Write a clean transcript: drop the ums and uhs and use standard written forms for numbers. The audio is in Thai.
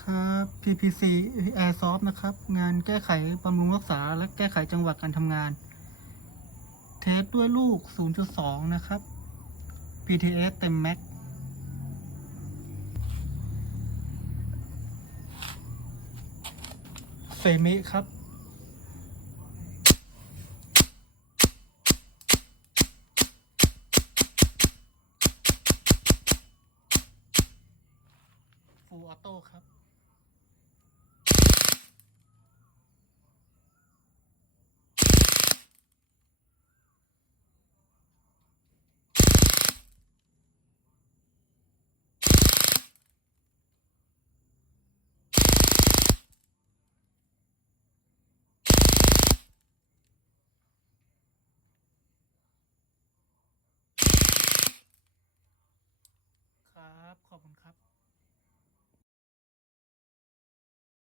ครับ PPC Airsoft นะครับ งานแก้ไขบำรุงรักษาและแก้ไขจังหวะการทำงาน เทสด้วยลูก 0.2 นะครับ PTS เต็มแม็กเซมิครับฟูลออโต้ครับครับ ขอบคุณครับ